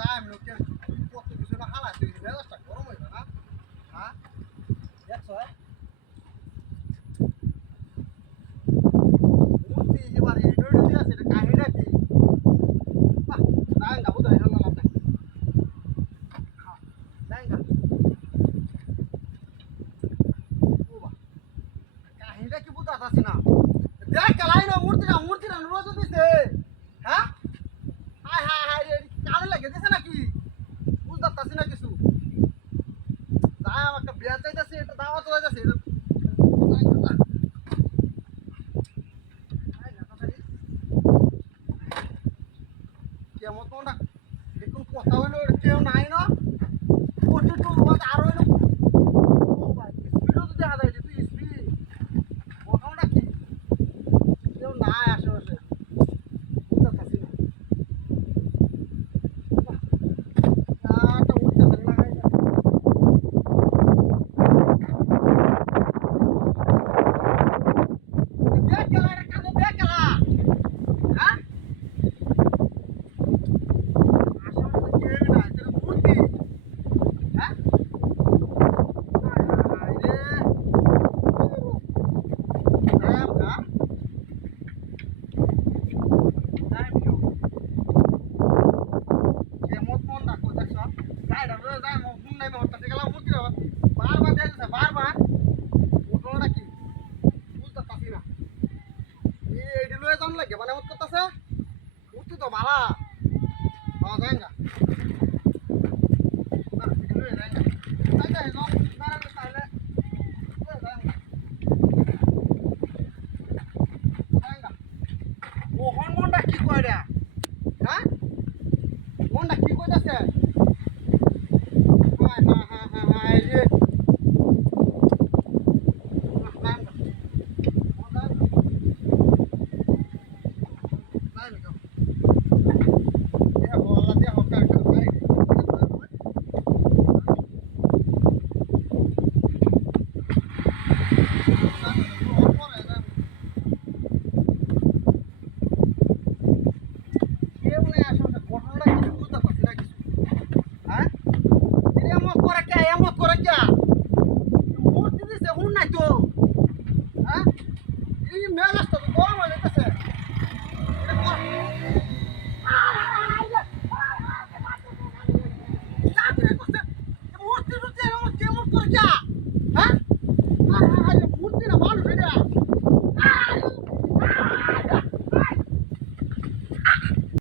time লোকের কত কিছু না হালা তুই ব্যবস্থা গরম হইবে না হ্যাঁ দেখছো মূর্তি এবার এডোড দিয়ে আছে এটা কাহিনীটা কি বাহ রাঙ্গা বুঝাই হালা লাভ নাই হ্যাঁ রাঙ্গা ও বাহ কাহিনীটা কি বুঝাতে আছি না দেখ কালাই না মূর্তিটা রোজ দিছে হ্যাঁ হাই হাই হাই রে কানে লাগে দিছে নাকি বুঝতে পারছি না কিছু যাই আমাকে বিয়া চাইতেছে এটা দাওয়াত হয়ে যাচ্ছে কেমন কোনটা দেখুন কথা হইলো কেউ নাই না ওটা তো আরো হইলো ও ভাই স্পিডও তো দেখা যায় তুই স্পিড কোনটা কি কেউ নাই আশেপাশে বুঝতে পারছি না উঠতে পারি না দেখ গেলা এটা কালো দেখ গেলা হ্যাঁ আসলে তো কেউ নাই এটা মূর্তি হ্যাঁ হাই রে টাইম গা টাইম কেউ কেমন কোন ডাকো দেখছ গাইডা রয়ে যায় মন নাই মরতে গেলাম মূর্তি বারবার দেখছে বারবার ওটা কি বুঝতে পারছি না এইটি লয়ে যাম লাগে মানে মত করতেছে মূর্তি তো ভালা পাওয়া যায় না মোহন মনটা কি কয় রে হ্যাঁ মনটা কি কইতাছে